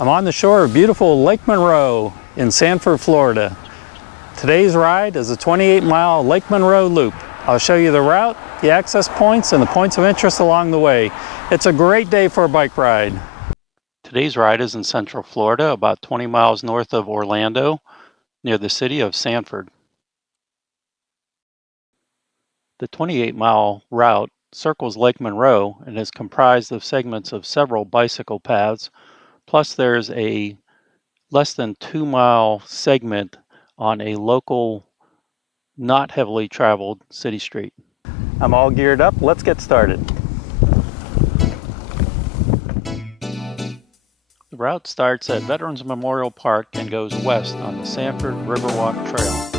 I'm on the shore of beautiful Lake Monroe in Sanford, Florida. Today's ride is a 28-mile Lake Monroe Loop. I'll show you the route, the access points, and the points of interest along the way. It's a great day for a bike ride. Today's ride is in Central Florida, about 20 miles north of Orlando, near the city of Sanford. The 28-mile route circles Lake Monroe and is comprised of segments of several bicycle paths, plus there's a less than 2-mile segment on a local, not heavily traveled city street. I'm all geared up. Let's get started. The route starts at Veterans Memorial Park and goes west on the Sanford Riverwalk Trail.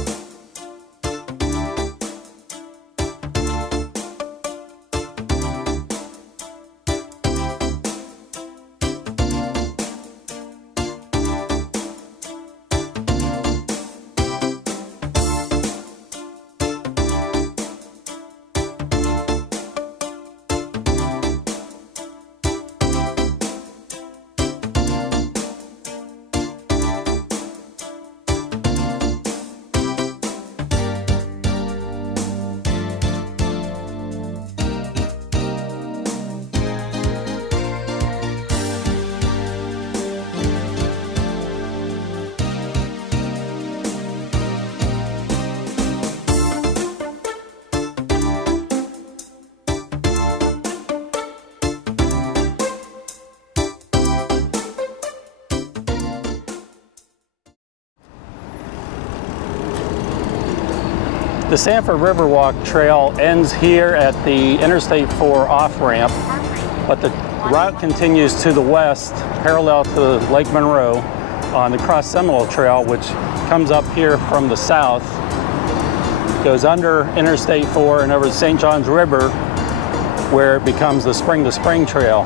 The Sanford Riverwalk Trail ends here at the Interstate 4 off-ramp, but the route continues to the west, parallel to Lake Monroe, on the Seminole Trail, which comes up here from the south, goes under Interstate 4 and over the St. Johns River, where it becomes the Spring to Spring Trail.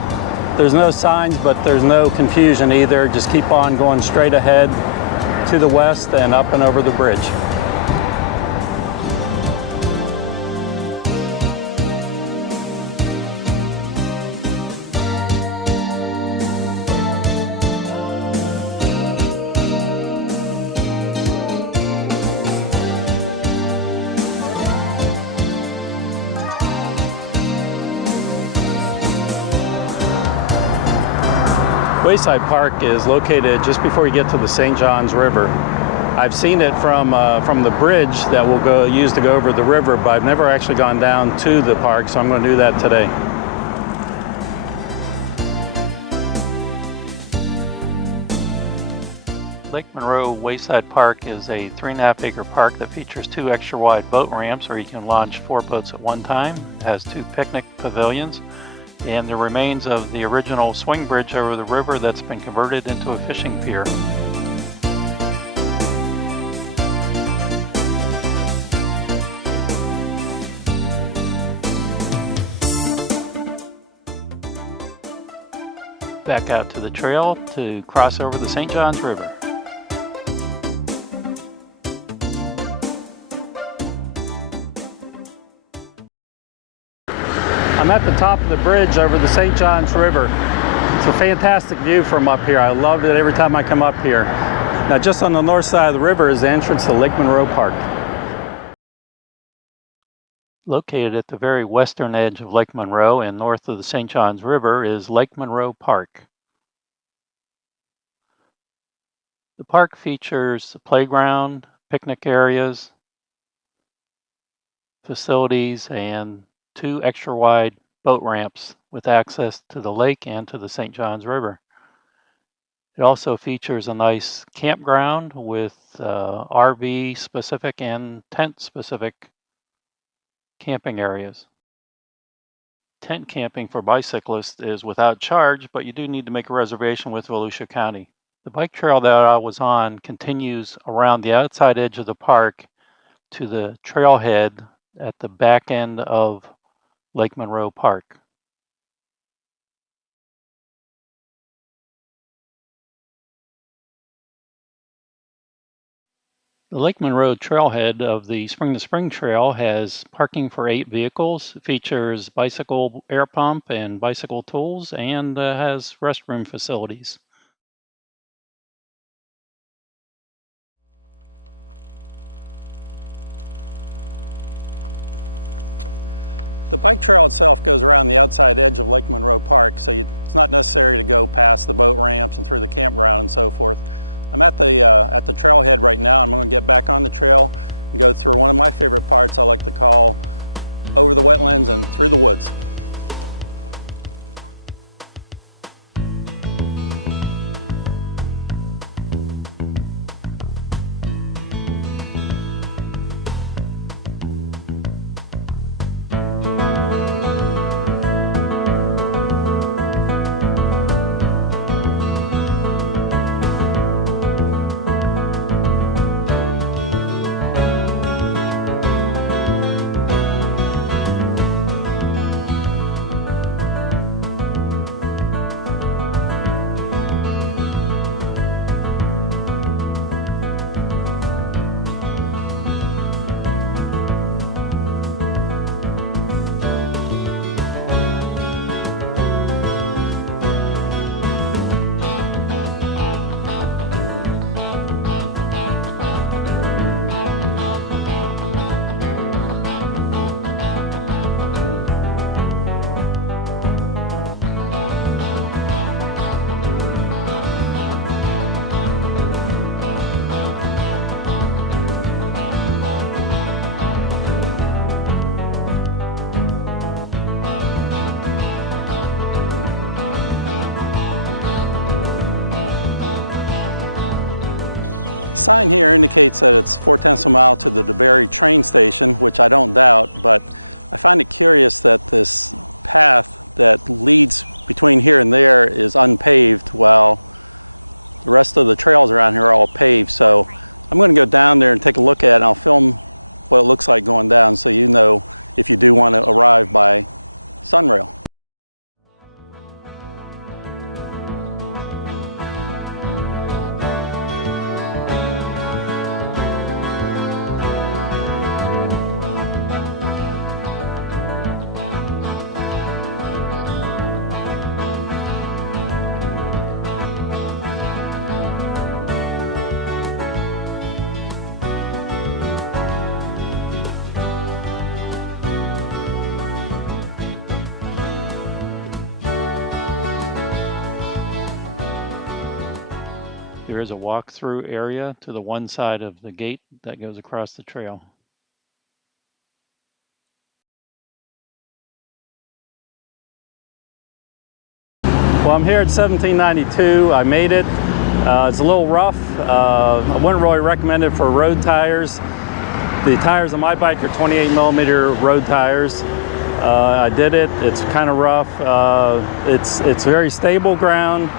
There's no signs, but there's no confusion either. Just keep on going straight ahead to the west and up and over the bridge. Wayside Park is located just before you get to the St. Johns River. I've seen it from the bridge that we'll use to go over the river, but I've never actually gone down to the park, so I'm going to do that today. Lake Monroe Wayside Park is a 3.5-acre park that features 2 extra wide boat ramps where you can launch 4 boats at one time. It has 2 picnic pavilions and the remains of the original swing bridge over the river that's been converted into a fishing pier. Back out to the trail to cross over the St. Johns River. I'm at the top of the bridge over the St. Johns River. It's a fantastic view from up here. I love it every time I come up here. Now, just on the north side of the river is the entrance to Lake Monroe Park. Located at the very western edge of Lake Monroe and north of the St. Johns River is Lake Monroe Park. The park features a playground, picnic areas, facilities, and 2 extra wide boat ramps with access to the lake and to the St. Johns River. It also features a nice campground with RV specific and tent specific camping areas. Tent camping for bicyclists is without charge, but you do need to make a reservation with Volusia County. The bike trail that I was on continues around the outside edge of the park to the trailhead at the back end of Lake Monroe Park. The Lake Monroe Trailhead of the Spring to Spring Trail has parking for 8 vehicles, features bicycle air pump and bicycle tools, and has restroom facilities. There is a walk-through area to the one side of the gate that goes across the trail. Well, I'm here at 1792. I made it. It's a little rough. I wouldn't really recommend it for road tires. The tires on my bike are 28 millimeter road tires. I did it. It's kind of rough. It's very stable ground,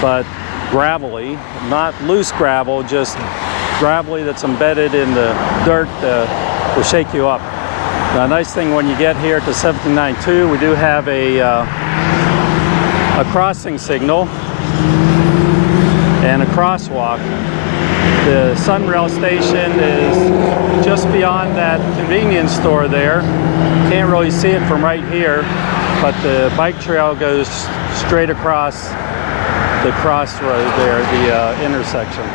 but gravelly, not loose gravel, just gravelly that's embedded in the dirt to shake you up. Now, nice thing when you get here to 1792, we do have a crossing signal and a crosswalk. The SunRail station is just beyond that convenience store there. Can't really see it from right here, but the bike trail goes straight across the crossroad there, the intersection.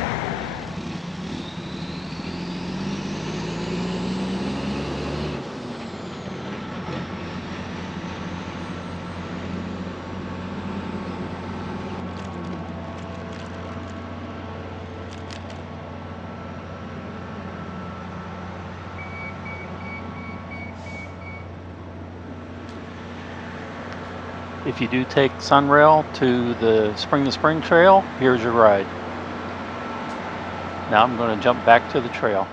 If you do take SunRail to the Spring to Spring Trail, here's your ride. Now I'm going to jump back to the trail.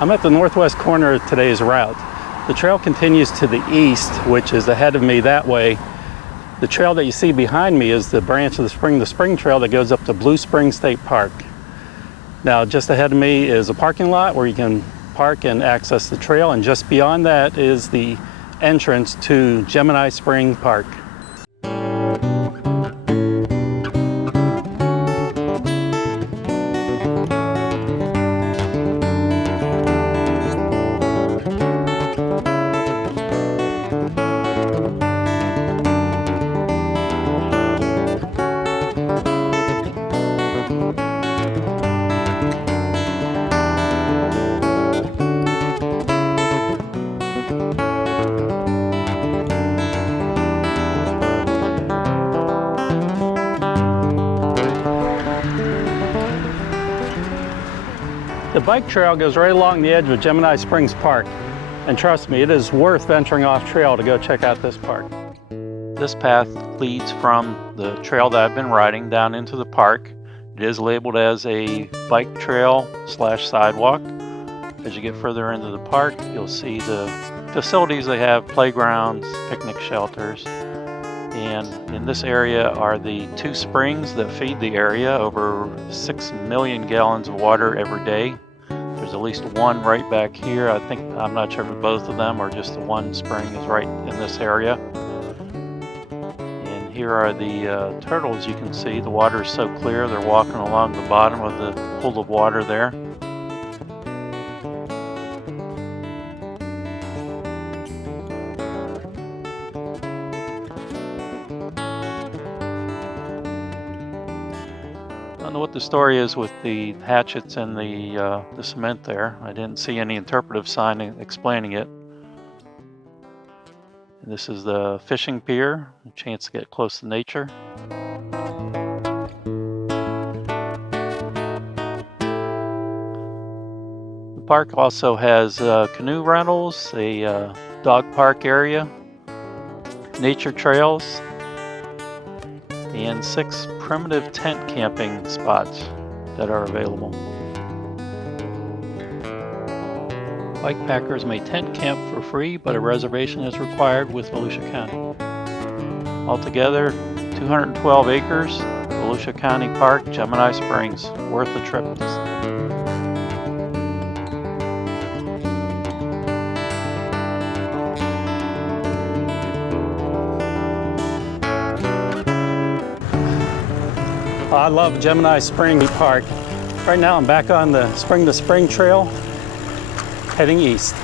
I'm at the northwest corner of today's route. The trail continues to the east, which is ahead of me that way. The trail that you see behind me is the branch of the Spring to Spring Trail that goes up to Blue Spring State Park. Now, just ahead of me is a parking lot where you can park and access the trail, and just beyond that is the entrance to Gemini Spring Park. The bike trail goes right along the edge of Gemini Springs Park, and trust me, it is worth venturing off trail to go check out this park. This path leads from the trail that I've been riding down into the park. It is labeled as a bike trail / sidewalk. As you get further into the park, you'll see the facilities they have: playgrounds, picnic shelters. And in this area are the 2 springs that feed the area, over 6 million gallons of water every day. There's at least one right back here. I'm not sure if both of them or just the one spring is right in this area. And here are the turtles. You can see the water is so clear, they're walking along the bottom of the pool of water there. I don't know what the story is with the hatchets and the cement there. I didn't see any interpretive sign explaining it. And this is the fishing pier, a chance to get close to nature. The park also has canoe rentals, a dog park area, nature trails, and 6 primitive tent camping spots that are available. Bikepackers may tent camp for free, but a reservation is required with Volusia County. Altogether, 212 acres, Volusia County Park, Gemini Springs. Worth a trip. I love Gemini Spring Park. Right now I'm back on the Spring to Spring Trail, heading east.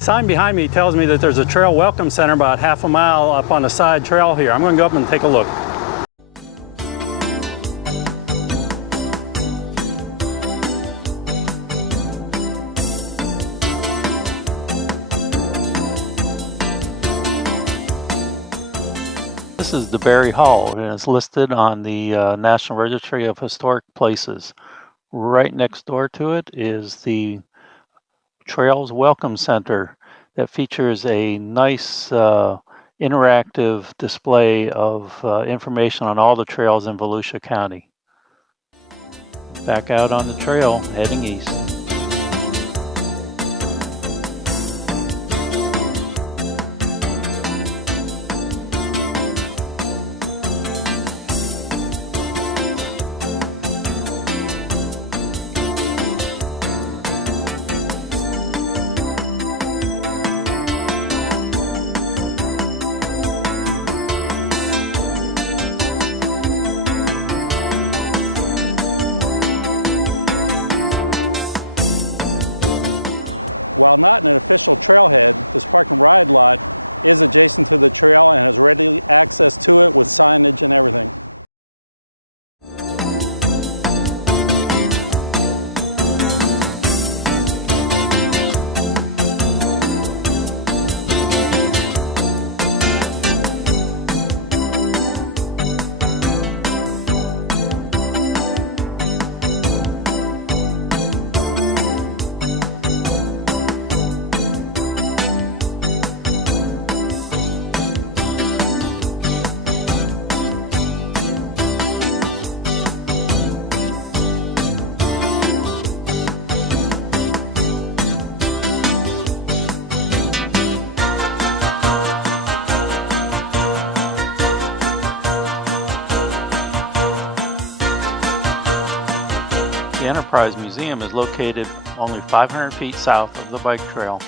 Sign behind me tells me that there's a trail welcome center about half a mile up on the side trail here. I'm going to go up and take a look. This is Debary Hall, and it's listed on the National Registry of Historic Places. Right next door to it is the Trails Welcome Center that features a nice interactive display of information on all the trails in Volusia County. Back out on the trail, heading east. The Enterprise Museum is located only 500 feet south of the bike trail.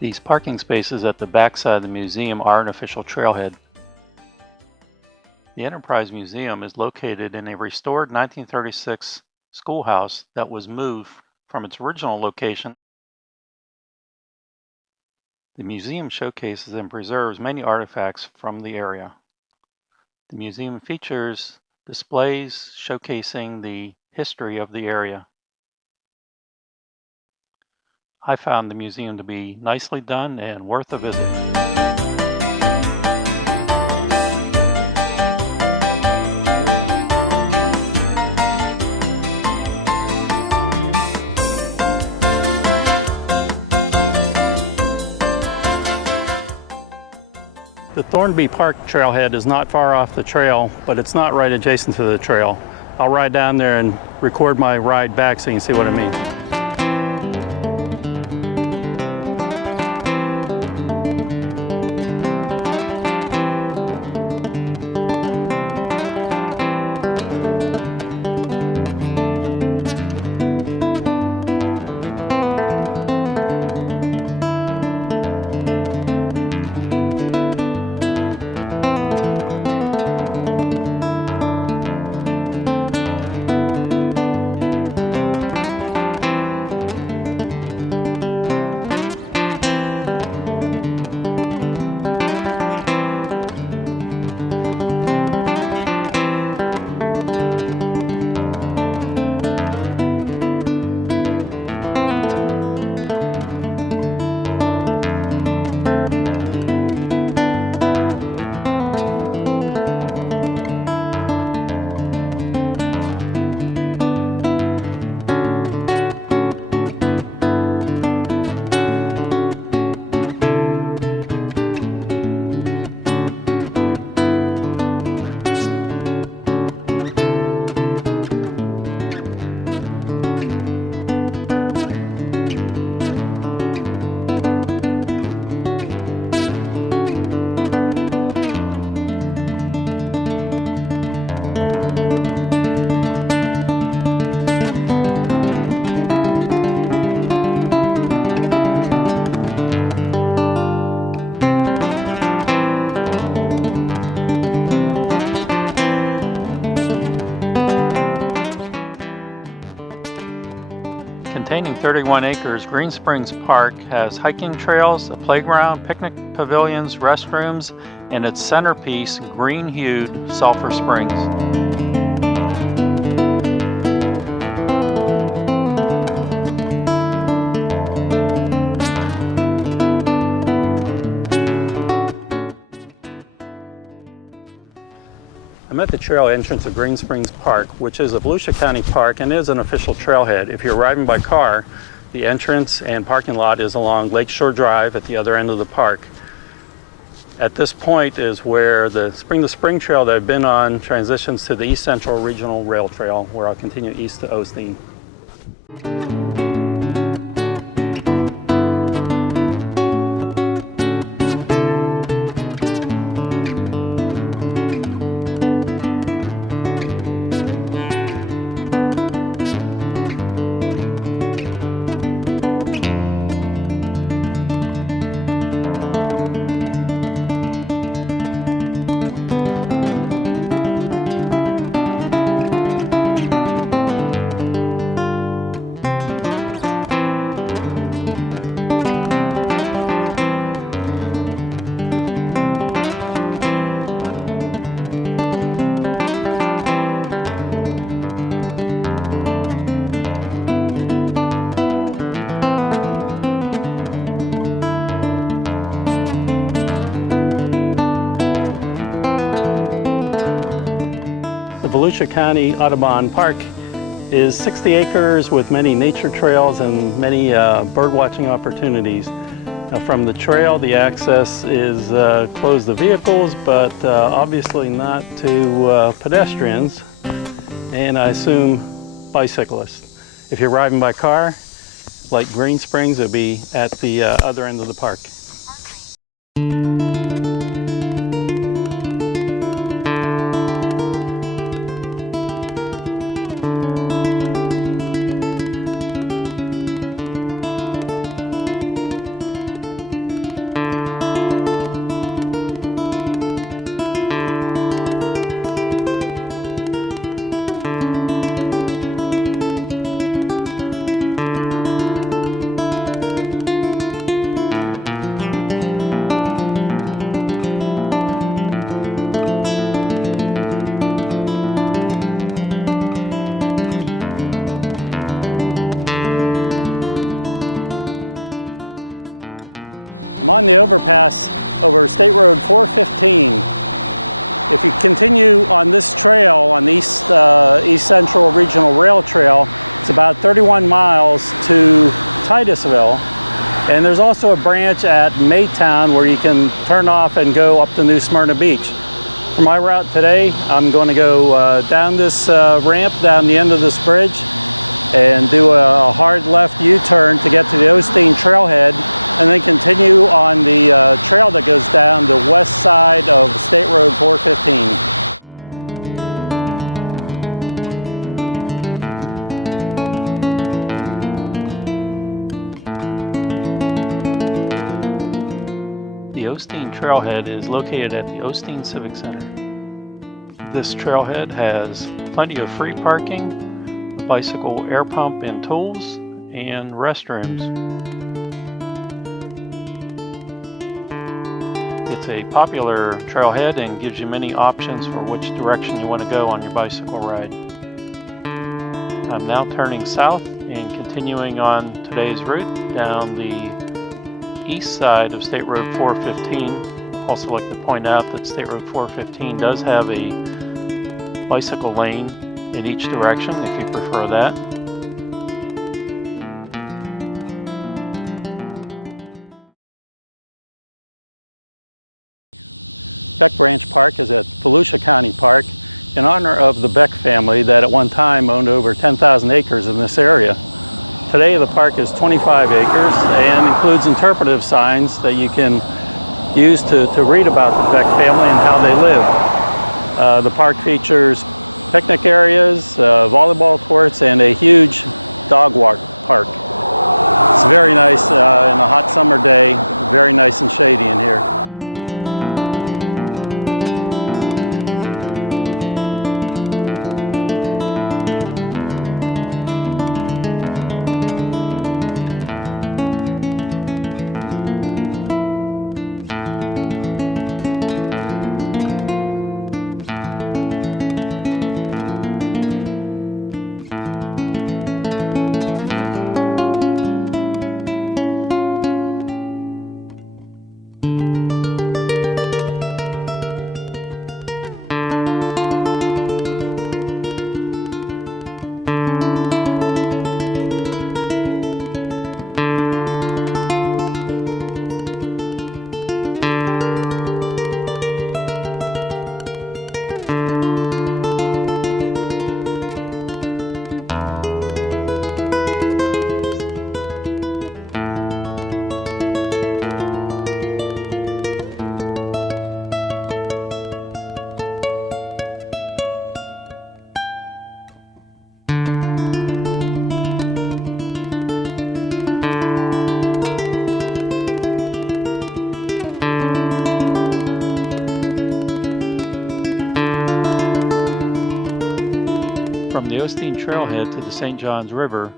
These parking spaces at the backside of the museum are an official trailhead. The Enterprise Museum is located in a restored 1936 schoolhouse that was moved from its original location. The museum showcases and preserves many artifacts from the area. The museum features displays showcasing the history of the area. I found the museum to be nicely done and worth a visit. The Thornby Park trailhead is not far off the trail, but it's not right adjacent to the trail. I'll ride down there and record my ride back so you can see what I mean. Containing 31 acres, Green Springs Park has hiking trails, a playground, picnic pavilions, restrooms, and its centerpiece, green-hued sulfur springs. I'm at the trail entrance of Green Springs Park, which is a Volusia County park and is an official trailhead. If you're arriving by car, the entrance and parking lot is along Lakeshore Drive at the other end of the park. At this point is where the spring trail that I've been on transitions to the East Central Regional Rail Trail, where I'll continue east to Osteen. The Volusia County Audubon Park is 60 acres with many nature trails and many bird watching opportunities. From the trail, the access is closed to vehicles, but obviously not to pedestrians, and I assume bicyclists. If you're arriving by car, like Green Springs, it'll be at the other end of the park. The Osteen Trailhead is located at the Osteen Civic Center. This trailhead has plenty of free parking, a bicycle air pump and tools, and restrooms. It's a popular trailhead and gives you many options for which direction you want to go on your bicycle ride. I'm now turning south and continuing on today's route down the east side of State Road 415. I'd also like to point out that State Road 415 does have a bicycle lane in each direction if you prefer that. Osteen Trailhead to the St. Johns River,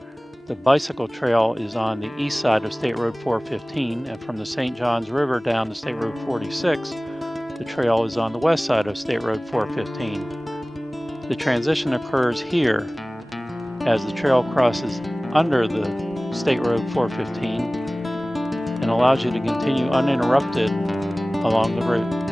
the bicycle trail is on the east side of State Road 415, and from the St. Johns River down to State Road 46, the trail is on the west side of State Road 415. The transition occurs here as the trail crosses under the State Road 415 and allows you to continue uninterrupted along the route.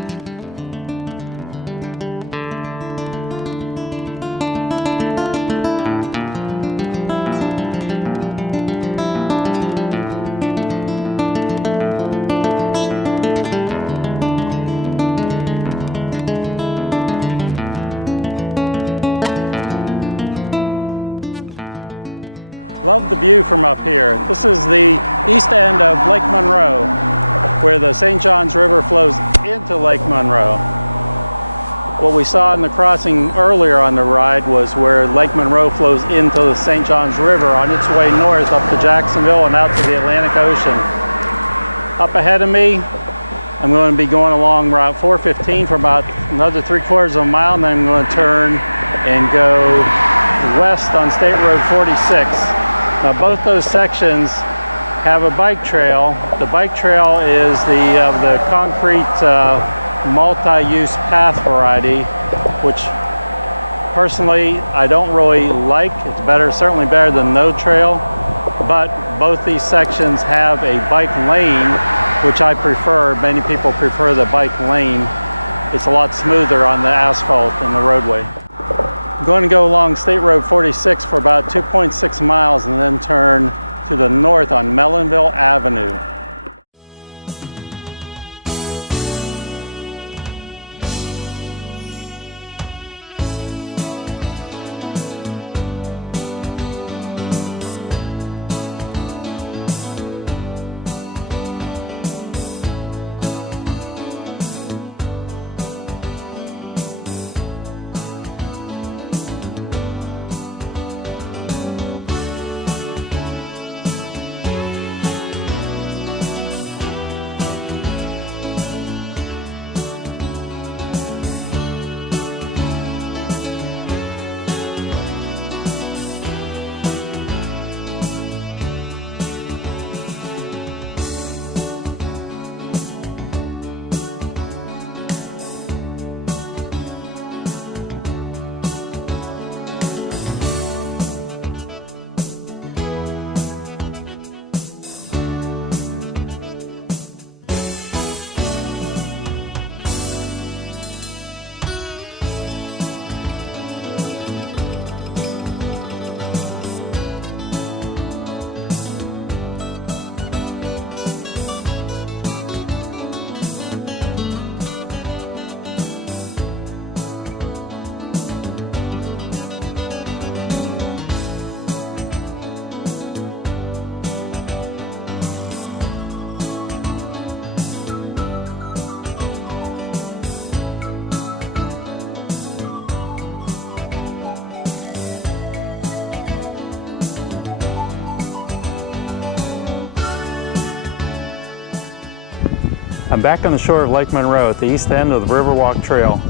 I'm back on the shore of Lake Monroe at the east end of the Riverwalk Trail.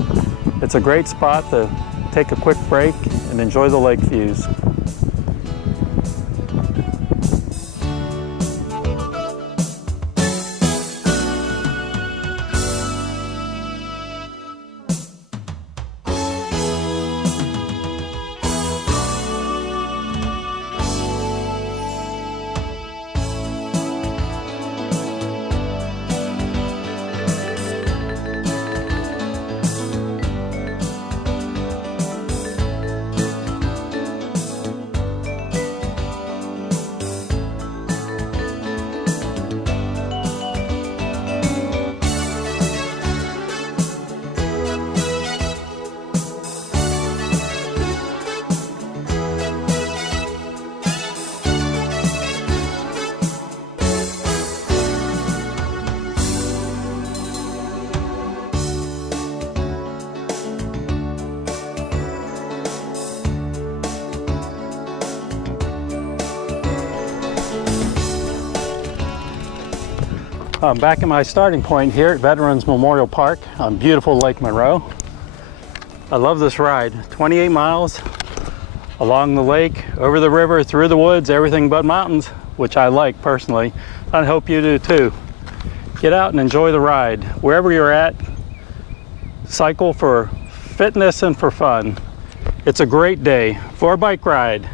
It's a great spot to take a quick break and enjoy the lake views. I'm back at my starting point here at Veterans Memorial Park on beautiful Lake Monroe. I love this ride, 28 miles along the lake, over the river, through the woods, everything but mountains, which I like personally. I hope you do too. Get out and enjoy the ride. Wherever you're at, cycle for fitness and for fun. It's a great day for a bike ride.